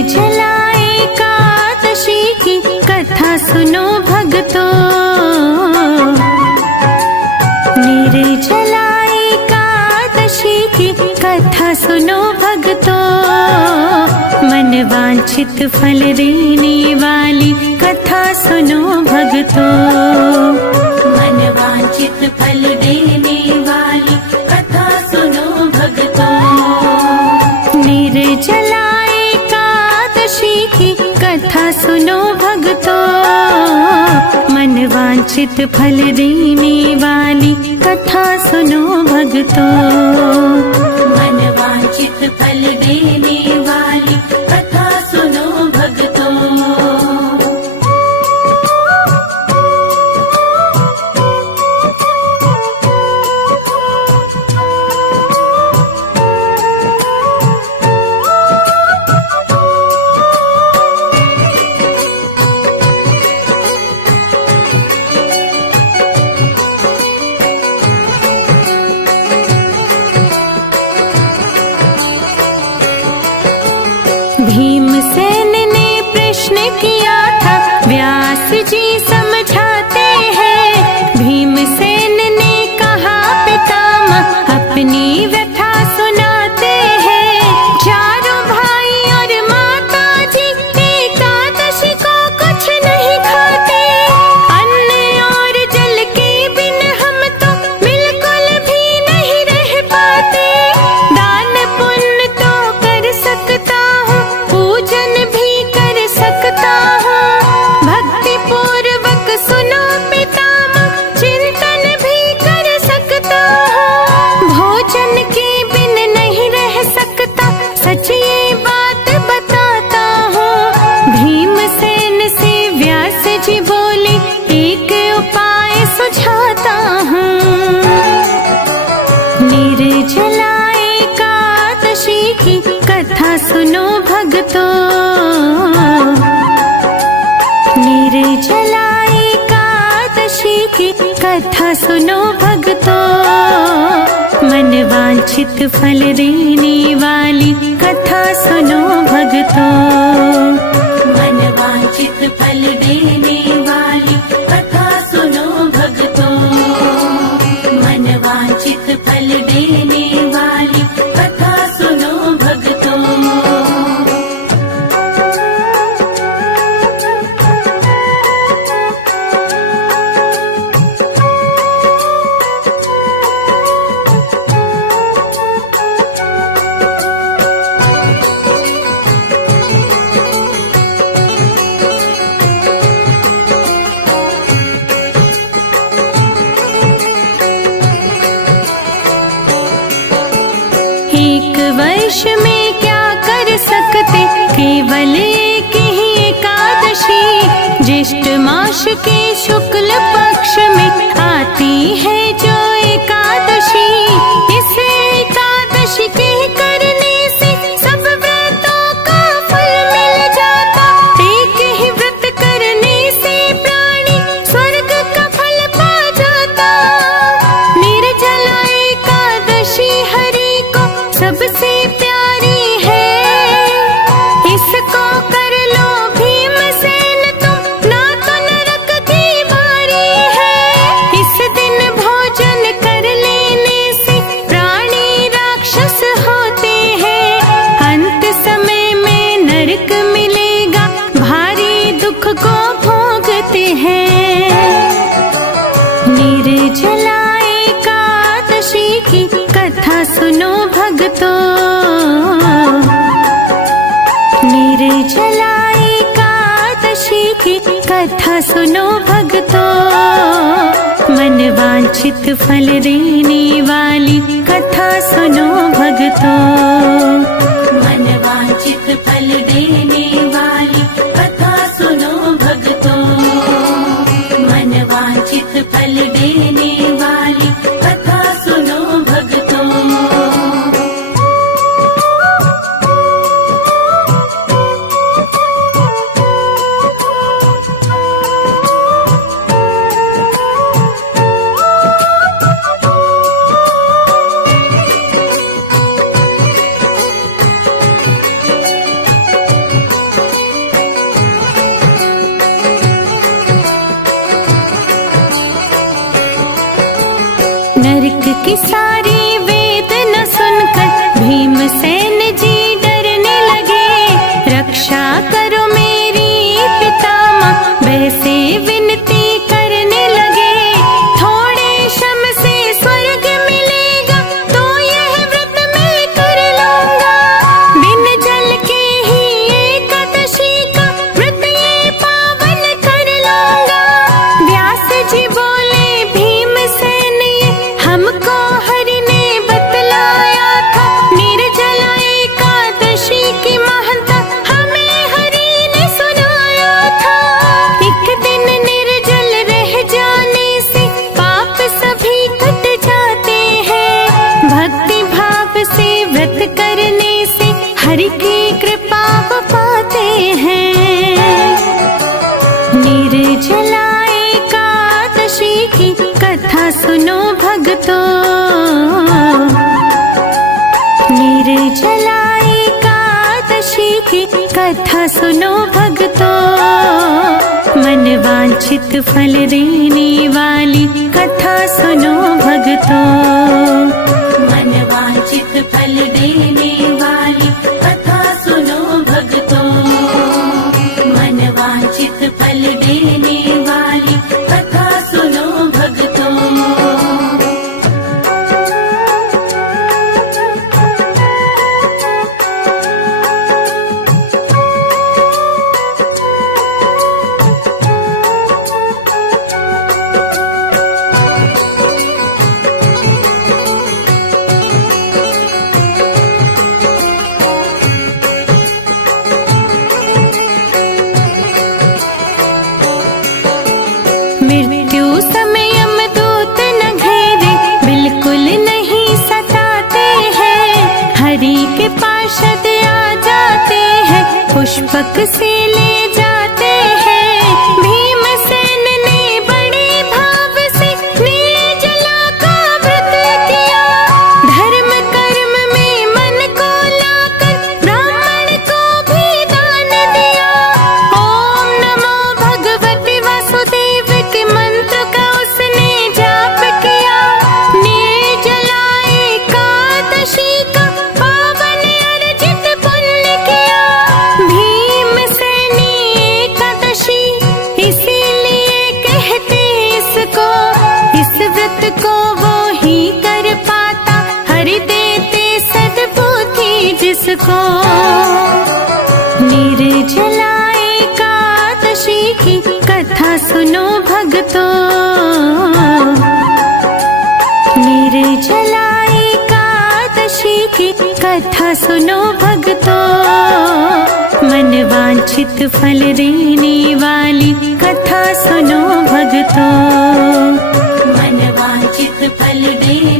निर्जला एकादशी की कथा सुनो भक्तों। निर्जला एकादशी की कथा सुनो भक्तों। मन वांछित फल देने वाली कथा सुनो भक्तों। मन वांछित फल देने वाली कथा सुनो भक्तों। निर्जला एकादशी की कथा सुनो भक्तों। मन वांछित फल देने वाली कथा सुनो भक्तों। मन वांछित फल देने वाली कथा सुनो भक्तों। भीमसेन ने प्रश्न किया था, व्यास जी समझाते हैं। भीमसेन ने कहा पितामह अपनी व्यथा सुनाते हैं। चारों भाई और माता जी एकादशी को कुछ नहीं खाते। अन्न और जल के बिन हम तो बिल्कुल भी नहीं रह पाते। दान पुण्य तो कर सकता हूँ, पूजन भी कर सकता हूँ। भक्ति पूर्वक सुनो पितामह, चिंतन भी कर सकता हूँ। भोजन के बिन नहीं रह सकता, सच ये बात बताता हूँ। भीमसेन से व्यास जी बोले, एक उपाय सुझाता हूँ। निर्जला एकादशी की कथा सुनो भक्तों। निर्जला एकादशी की कथा सुनो भक्तों। मन वांछित फल देने वाली कथा सुनो भक्तों। मन वांछित फल देने वाली कथा सुनो भक्तों। मन वांछित फल देने वाली कथा सुनो भक्तों। एक वर्ष में क्या कर सकते, केवल एक ही एकादशी। ज्येष्ठ मास के शुक्ल पक्ष में आती है जो एकादशी। इस एकादशी के करने से सब व्रतों का फल मिल जाता। एक ही व्रत करने से प्राणी स्वर्ग का फल पा जाता। निर्जला एकादशी हरि को सबसे प्यारी है। इसको कर लो भीमसेन तुम, ना तो नरक की बारी है। इस दिन भोजन कर लेने से प्राणी राक्षस होते हैं। अंत समय में नरक मिलेगा, भारी दुख को भोगते हैं। निर्जला एकादशी की कथा सुनो भक्तों। निर्जला एकादशी की कथा सुनो भक्तों। मन वांछित फल देने वाली कथा सुनो भक्तों। मन वांछित फल देने वाली कथा सुनो भक्तों। मन वांछित फल देने वाली कथा सुनो भक्तों। निर्जला एकादशी की कथा सुनो भक्तों, मन वांछित फल देने वाली कथा सुनो भक्तों। मन वांछित फल देने वाली कथा सुनो भक्तों, मन वांछित फल देने वाली कथा सुनो भक्तों। मृत्यु समय यमदूत न घेरे, बिल्कुल नहीं सताते हैं। हरि के पार्षद आ जाते हैं, पुष्पक से ले जाते हैं। भीमसेन ने बड़े भाव से निर्जला का व्रत किया, धर्म कर्म में मन को लाकर ब्राह्मण को भी दान दिया। ओम नमो भगवते वासुदेव के मंत्र का उसने जाप किया। निर्जला एकादशी का पावन अर्जित पुण्य किया। भीमसेनी एकादशी इसीलिए कहते इसको, इस व्रत को वो ही कर पाता, हरि देते सद्बुद्धि जिसको। निर्जला एकादशी की कथा सुनो भक्तों, निर्जला एकादशी की कथा सुनो भक्तों। मन वांछित फल देने वाली कथा सुनो भक्तों, मन वांछित फल देने